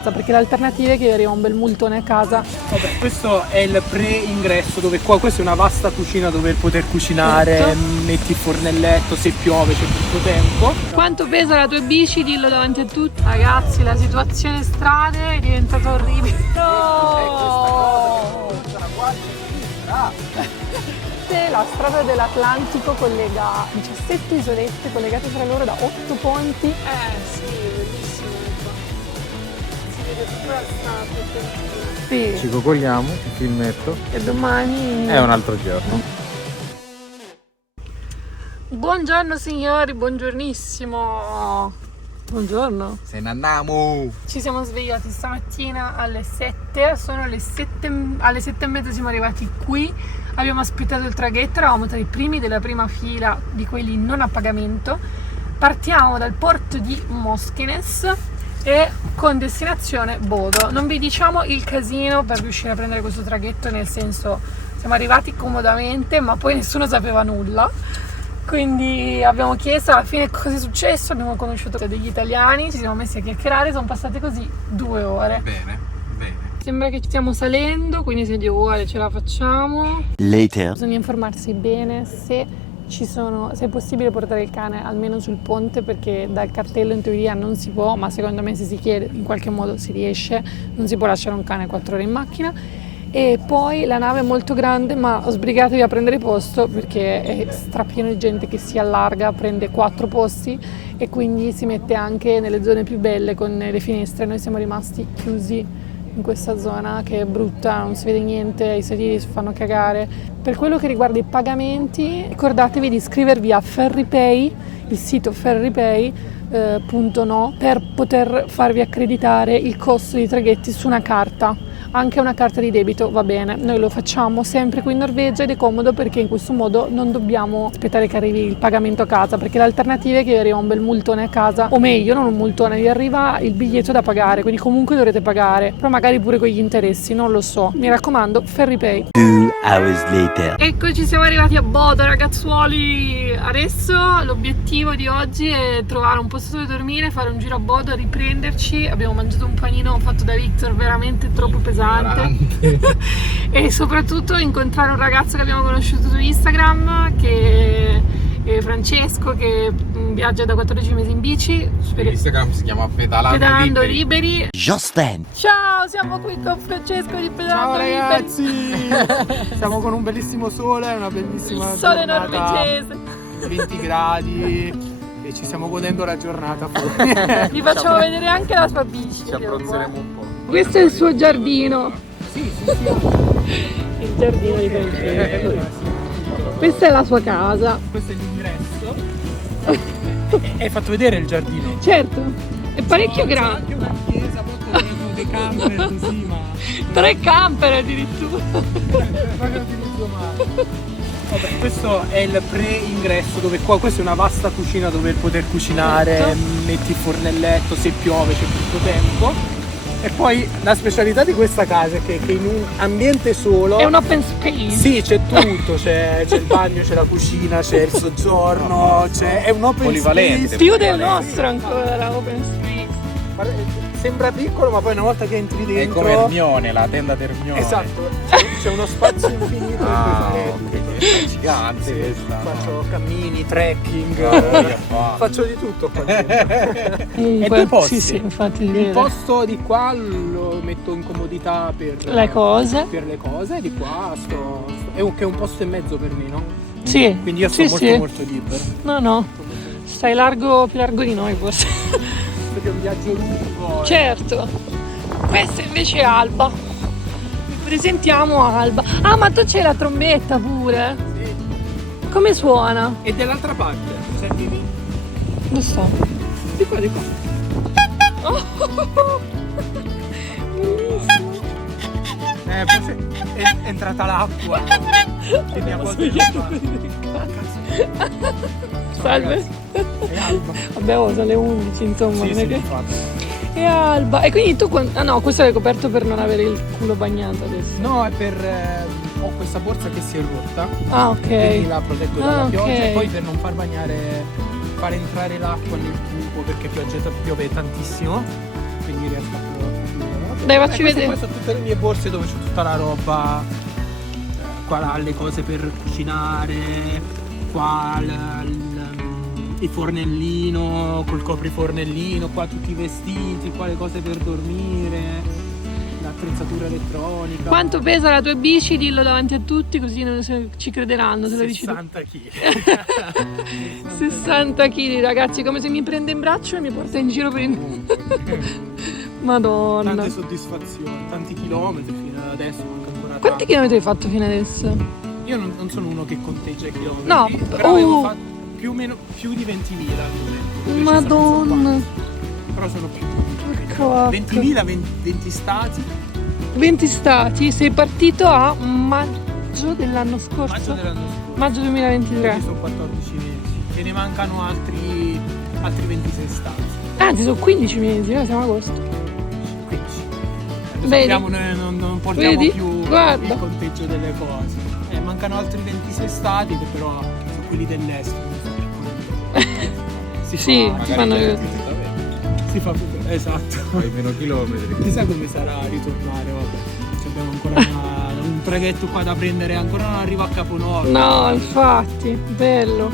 Perché l'alternativa è che arriva un bel multone a casa. Vabbè, questo è il pre-ingresso dove qua questa è una vasta cucina dove poter cucinare, Certo. metti il fornelletto, se piove c'è tutto tempo. Quanto pesa la tua bici? Dillo davanti a tutti. Ragazzi, la situazione strade è diventata orribile. No! La strada dell'Atlantico collega 17 isolette collegate tra loro da 8 ponti. Sì, bellissimo. Si vede tutta la strada. Sì. Ci coccoliamo, un filmetto. E domani È un altro giorno. Buongiorno signori, buongiornissimo. Buongiorno. Se ne andiamo! Ci siamo svegliati stamattina alle 7, sono alle 7:30 siamo arrivati qui, abbiamo aspettato il traghetto, eravamo tra i primi della prima fila di quelli non a pagamento. Partiamo dal porto di Moskenes e con destinazione Bodo. Non vi diciamo il casino per riuscire a prendere questo traghetto, nel senso siamo arrivati comodamente ma poi nessuno sapeva nulla. Quindi abbiamo chiesto alla fine cosa è successo, abbiamo conosciuto degli italiani, ci siamo messi a chiacchierare, sono passate così 2 ore. Bene, bene. Sembra che stiamo salendo, quindi se Dio vuole ce la facciamo. Later. Bisogna informarsi bene se è possibile portare il cane almeno sul ponte, perché dal cartello in teoria non si può, ma secondo me se si chiede in qualche modo si riesce, non si può lasciare un cane 4 ore in macchina. E poi la nave è molto grande, ma sbrigatevi a prendere posto perché è strapieno di gente che si allarga, prende 4 posti e quindi si mette anche nelle zone più belle con le finestre. Noi siamo rimasti chiusi in questa zona che è brutta, non si vede niente, i sedili si fanno cagare. Per quello che riguarda i pagamenti, ricordatevi di iscrivervi a FerryPay, il sito ferrypay.no, per poter farvi accreditare il costo dei traghetti su una carta. Anche una carta di debito va bene, noi lo facciamo sempre qui in Norvegia ed è comodo perché in questo modo non dobbiamo aspettare che arrivi il pagamento a casa, perché l'alternativa è che vi arriva un bel multone a casa, o meglio non un multone, vi arriva il biglietto da pagare, quindi comunque dovrete pagare, però magari pure con gli interessi, non lo so. Mi raccomando, FerryPay. 2 hours later. Eccoci, siamo arrivati a Bodo ragazzuoli. Adesso l'obiettivo di oggi è trovare un posto dove dormire, fare un giro a Bodo, riprenderci. Abbiamo mangiato un panino fatto da Victor veramente troppo pesante e soprattutto incontrare un ragazzo che abbiamo conosciuto su Instagram, che è Francesco, che viaggia da 14 mesi in bici. Instagram si chiama Pedalando Liberi. Justin. Ciao, siamo qui con Francesco di Pedalando Ciao Liberi. ragazzi! Siamo con un bellissimo sole, una bellissima Il sole giornata, norvegese. 20 gradi e ci stiamo godendo la giornata fuori. Vi facciamo vedere anche la sua bici. Ci abbronzeremo un po'. Questo è il suo giardino. Sì. Il giardino di Francesco. Questa è la sua casa. Questo è l'ingresso. Hai fatto vedere il giardino? Certo, è parecchio C'è grande. anche una chiesa proprio con dei camper così, ma 3 camper addirittura. non utilizzo mai. Vabbè, questo è il pre-ingresso dove qua questa è una vasta cucina dove poter cucinare, Certo. metti il fornelletto, se piove c'è tutto tempo. E poi la specialità di questa casa è che in un ambiente solo È un open space. sì, c'è tutto, c'è il bagno, c'è la cucina, c'è il soggiorno, è un open Polivalente. space. Più del nostro ancora, open space. Guarda, sembra piccolo, ma poi una volta che entri È dentro come Hermione, la tenda d'Hermione. esatto, c'è uno spazio infinito Ah, in cui fare ok. tutto. Gigante Sì, questa. faccio cammini, trekking, Voglia fa. faccio di tutto qua dentro. E Comunque, due posti. sì, infatti si Il vede. posto di qua lo metto in comodità per Le cose. per le cose, e di qua che è un posto e mezzo per me, no? Sì. Quindi io sto sì, molto sì. molto libero. No. Stai più largo di noi forse. Perché è un viaggio lungo. Certo. Questa invece è Alba. Vi presentiamo Alba. Ah, ma tu c'hai la trombetta pure? Sì. Come suona? E dall'altra parte, senti? Lo so. Di qua, di qua. Bellissimo. Forse è entrata l'acqua. Quindi a volte Salve. È Alba. Vabbè, sono le 11, insomma. Sì, non sì, è che... infatti. È Alba. E quindi tu ah no, questo l'hai coperto per non avere il culo bagnato adesso. No, è per ho questa borsa che si è rotta. Ah, ok. Quindi la proteggo dalla ok. pioggia e poi per non far entrare l'acqua nel tubo perché piove tantissimo. Quindi riesco a Dai, facci vedere. Queste sono tutte le mie borse dove c'ho tutta la roba. Qua le cose per cucinare, qua il fornellino col coprifornellino, qua tutti i vestiti, qua le cose per dormire, l'attrezzatura elettronica. Quanto pesa la tua bici? Dillo davanti a tutti così non ci crederanno se lo dici tu. 60 kg. 60 kg, ragazzi, come se mi prende in braccio e mi porta in giro per il mondo. Madonna. Tante soddisfazioni, tanti chilometri fino ad adesso, manca ancora Quanti tanto. chilometri hai fatto fino adesso? Io non sono uno che conteggia i chilometri, No, però avevo fatto più di 20.000 Madonna. però sono più. Porca vacca. 20.000, 20 stati. 20 stati, sei partito a maggio dell'anno scorso? Maggio dell'anno scorso. Maggio 2023. Quindi sono 14 mesi. E ne mancano altri 26 stati. Anzi, sono 15 mesi, noi siamo a agosto. 15. Vedi? Sappiamo, noi non portiamo Vedi? più Guarda. il conteggio delle cose. Mancano altri 26 stati che però sono quelli dell'est. Sì, fa, si fanno magari così. si fa più. Esatto. Fai meno chilometri. Chissà come sarà ritornare, vabbè. Abbiamo ancora un traghetto qua da prendere, ancora non arrivo a Caponorte. No, infatti, bello.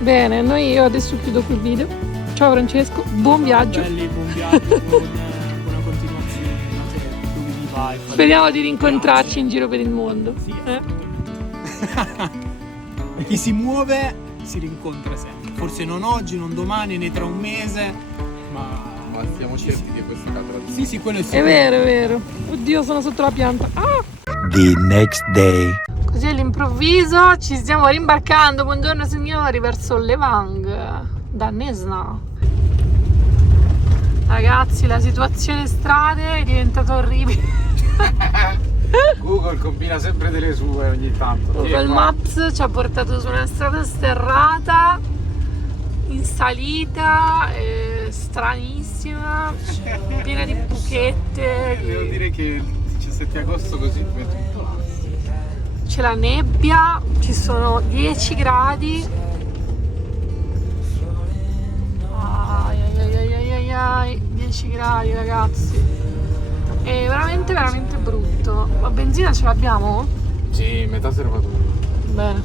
Bene, io adesso chiudo quel video. Ciao Francesco, buon viaggio. Belli, buon viaggio, buona continuazione. Dove vi vai? Speriamo di rincontrarci in giro per il mondo. Sì. Chi si muove si rincontra sempre. Forse non oggi, non domani, né tra un mese, ma siamo certi che questo cadrà di sì, quello è È sicuro. vero, è vero. Oddio, sono sotto la pianta. Ah! The next day. Così all'improvviso ci stiamo rimbarcando. Buongiorno signori, verso Levang da Nesna. Ragazzi, la situazione strade è diventata orribile. Google combina sempre delle sue ogni tanto. Google Maps ci ha portato su una strada sterrata, in salita, stranissima, piena di buchette. Devo dire che il 17 agosto così è tutto. C'è la nebbia, ci sono 10 gradi. Ai, 10 gradi ragazzi. È veramente veramente brutto. Ma benzina ce l'abbiamo? Sì, metà serbatore. Bene,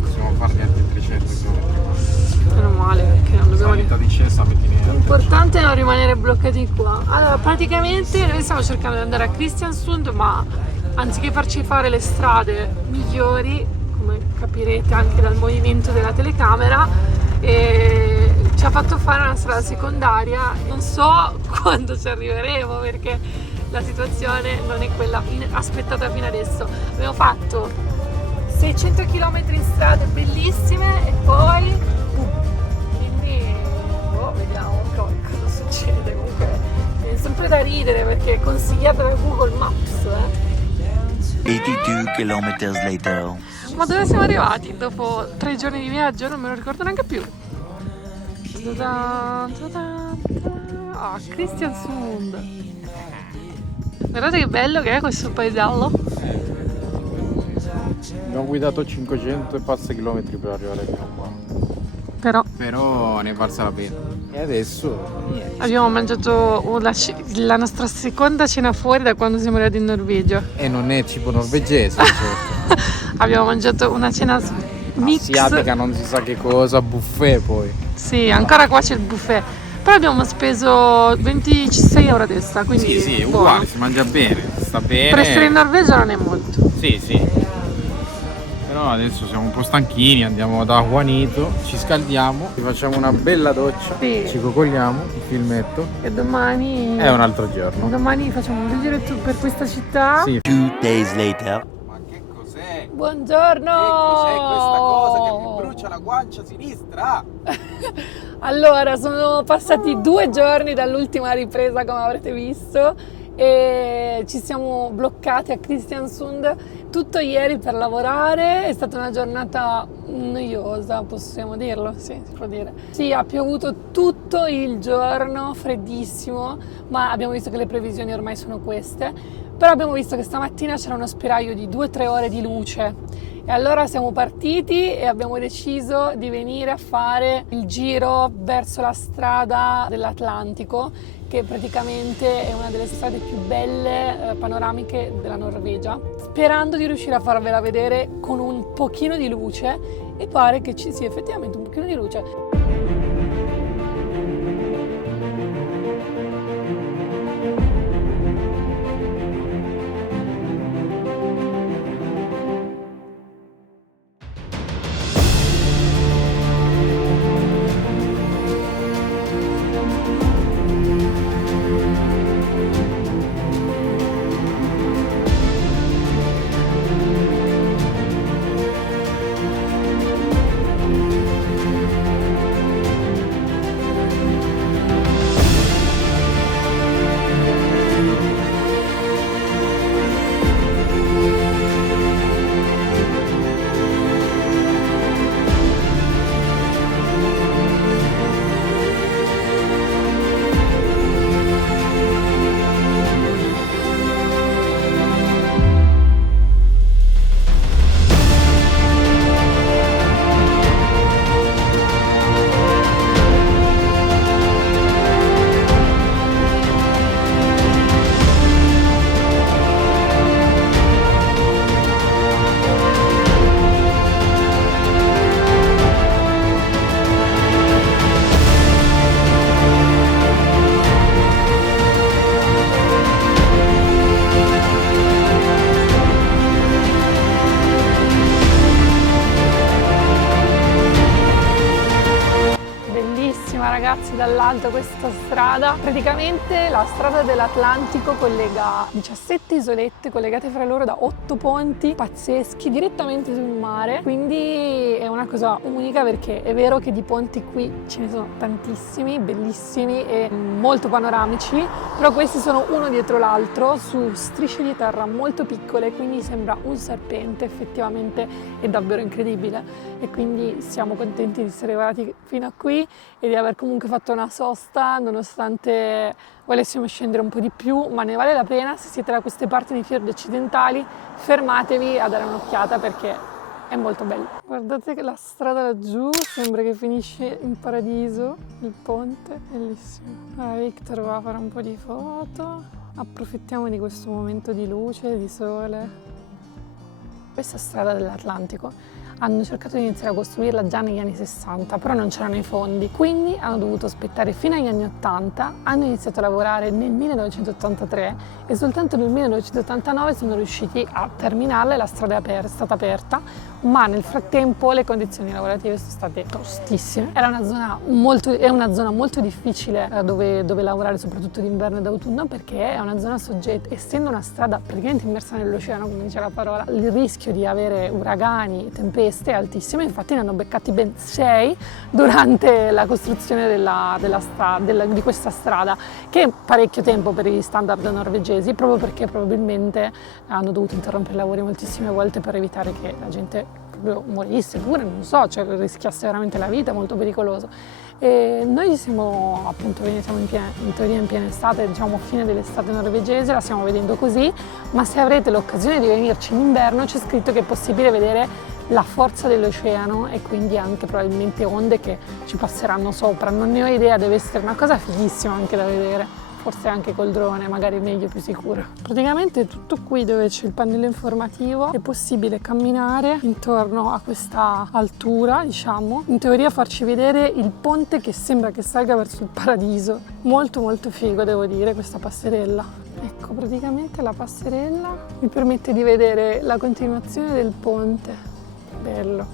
Possiamo farne altri 300 km. meno male perché non dobbiamo Salita di Cessa, Pettinea. L'importante è non rimanere bloccati qua. Allora, praticamente noi stiamo cercando di andare a Kristiansund, ma anziché farci fare le strade migliori, come capirete anche dal movimento della telecamera, ci ha fatto fare una strada secondaria. Non so quando ci arriveremo perché la situazione non è quella aspettata fino adesso. Abbiamo fatto 600 km in strade bellissime e poi quindi vediamo cosa succede. Comunque è sempre da ridere perché è consigliato da Google Maps. 82 kilometers later. Ma dove siamo arrivati dopo 3 giorni di viaggio? Non me lo ricordo neanche più. Ah, Kristiansund. Guardate che bello che è questo paesello. Abbiamo guidato 500 e passa chilometri per arrivare fino a qua. Però ne è valsa la pena. E adesso niente. Abbiamo mangiato la nostra seconda cena fuori da quando siamo arrivati in Norvegia. E non è cibo norvegese, certo. Abbiamo mangiato una cena mix. Asiatica, non si sa che cosa, buffet poi. Sì, ancora qua c'è il buffet. Però abbiamo speso 26 euro a testa, quindi Sì, buono. uguale, si mangia bene, sta bene. Per essere in Norvegia non è molto. Sì. Però adesso siamo un po' stanchini, andiamo da Juanito, ci scaldiamo, ci facciamo una bella doccia, Sì. ci coccoliamo, il filmetto. E domani È un altro giorno. Domani facciamo un bel giretto per questa città. Sì. 2 days later. Ma che cos'è? Buongiorno! la guancia sinistra? Allora, sono passati 2 giorni dall'ultima ripresa, come avrete visto, e ci siamo bloccati a Kristiansund tutto ieri per lavorare. È stata una giornata noiosa, possiamo dirlo? Sì, si può dire. Sì, ha piovuto tutto il giorno, freddissimo, ma abbiamo visto che le previsioni ormai sono queste. Però abbiamo visto che stamattina c'era uno spiraglio di 2-3 ore di luce. E E allora siamo partiti e abbiamo deciso di venire a fare il giro verso la strada dell'Atlantico, che praticamente è una delle strade più belle panoramiche della Norvegia, sperando di riuscire a farvela vedere con un pochino di luce, e pare che ci sia effettivamente un pochino di luce. Ragazzi, dall'alto questa strada, praticamente la strada dell'Atlantico collega 17 isolette collegate fra loro da 8 ponti pazzeschi direttamente sul mare, quindi è una cosa unica, perché è vero che di ponti qui ce ne sono tantissimi, bellissimi e molto panoramici, però questi sono uno dietro l'altro su strisce di terra molto piccole, quindi sembra un serpente, effettivamente è davvero incredibile, e quindi siamo contenti di essere arrivati fino a qui e di aver comunque fatto una sosta, nonostante volessimo scendere un po' di più, ma ne vale la pena. Se siete da queste parti nei fiordi occidentali, fermatevi a dare un'occhiata perché è molto bello. Guardate che la strada laggiù sembra che finisce in paradiso, il ponte, bellissimo. Allora, Victor va a fare un po' di foto, approfittiamo di questo momento di luce, di sole. Questa strada dell'Atlantico hanno cercato di iniziare a costruirla già negli anni 60, però non c'erano i fondi, quindi hanno dovuto aspettare fino agli anni 80, hanno iniziato a lavorare nel 1983 e soltanto nel 1989 sono riusciti a terminarla e la strada è stata aperta, ma nel frattempo le condizioni lavorative sono state tostissime. È una zona molto difficile dove lavorare, soprattutto d'inverno e d'autunno, perché è una zona soggetta, essendo una strada praticamente immersa nell'oceano, come dice la parola, il rischio di avere uragani, tempeste è altissimo. Infatti ne hanno beccati ben 6 durante la costruzione di questa strada, che è parecchio tempo per gli standard norvegesi, proprio perché probabilmente hanno dovuto interrompere i lavori moltissime volte per evitare che la gente proprio morisse, pure non so, cioè rischiasse veramente la vita, è molto pericoloso. E noi siamo appunto in teoria in piena estate, diciamo fine dell'estate norvegese, la stiamo vedendo così, ma se avrete l'occasione di venirci in inverno c'è scritto che è possibile vedere la forza dell'oceano e quindi anche probabilmente onde che ci passeranno sopra. Non ne ho idea, deve essere una cosa fighissima anche da vedere, forse anche col drone, magari meglio, più sicuro. Praticamente tutto qui dove c'è il pannello informativo è possibile camminare intorno a questa altura, diciamo, in teoria farci vedere il ponte che sembra che salga verso il paradiso. Molto molto figo, devo dire, questa passerella. Ecco, praticamente la passerella mi permette di vedere la continuazione del ponte. Bello,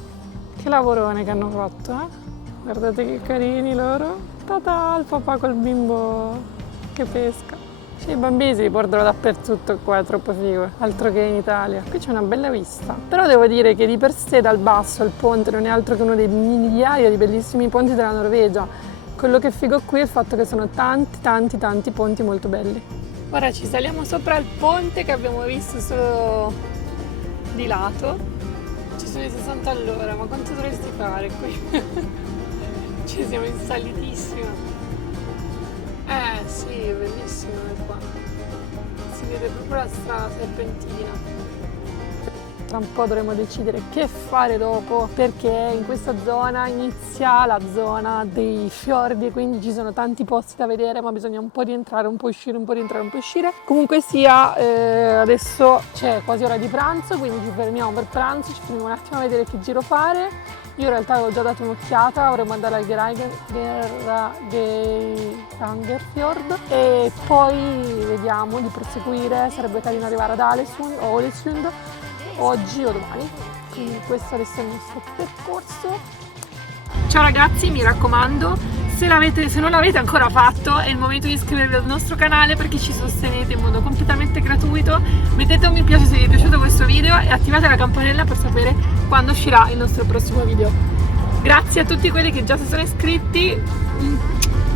che lavorone che hanno fatto, eh? Guardate che carini loro. Ta-ta, il papà col bimbo che pesca. Cioè, i bambini si riportano dappertutto qua, è troppo figo, altro che in Italia. Qui c'è una bella vista, però devo dire che di per sé dal basso il ponte non è altro che uno dei migliaia di bellissimi ponti della Norvegia. Quello che è figo qui è il fatto che sono tanti ponti molto belli. Ora ci saliamo sopra il ponte che abbiamo visto solo di lato. Ci sono i 60 all'ora, ma quanto dovresti fare qui? Ci siamo in salitissima. Sì, è bellissimo qua. Si vede proprio la strada serpentina. tra un po' dovremo decidere che fare dopo, perché in questa zona inizia la zona dei fiordi e quindi ci sono tanti posti da vedere, ma bisogna un po' rientrare, un po' uscire, un po' rientrare, un po' uscire. Comunque sia, adesso c'è quasi ora di pranzo, quindi ci fermiamo per pranzo, ci fermiamo un attimo a vedere che giro fare. Io in realtà avevo già dato un'occhiata, vorremmo andare al Geirangerfjord e poi vediamo di proseguire, sarebbe carino arrivare ad Ålesund oggi o domani, quindi questo adesso è il nostro percorso. Ciao ragazzi, mi raccomando, se non l'avete ancora fatto è il momento di iscrivervi al nostro canale perché ci sostenete in modo completamente gratuito. Mettete un mi piace se vi è piaciuto questo video e attivate la campanella per sapere quando uscirà il nostro prossimo video. Grazie a tutti quelli che già si sono iscritti, un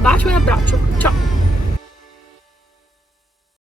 bacio e un abbraccio, ciao!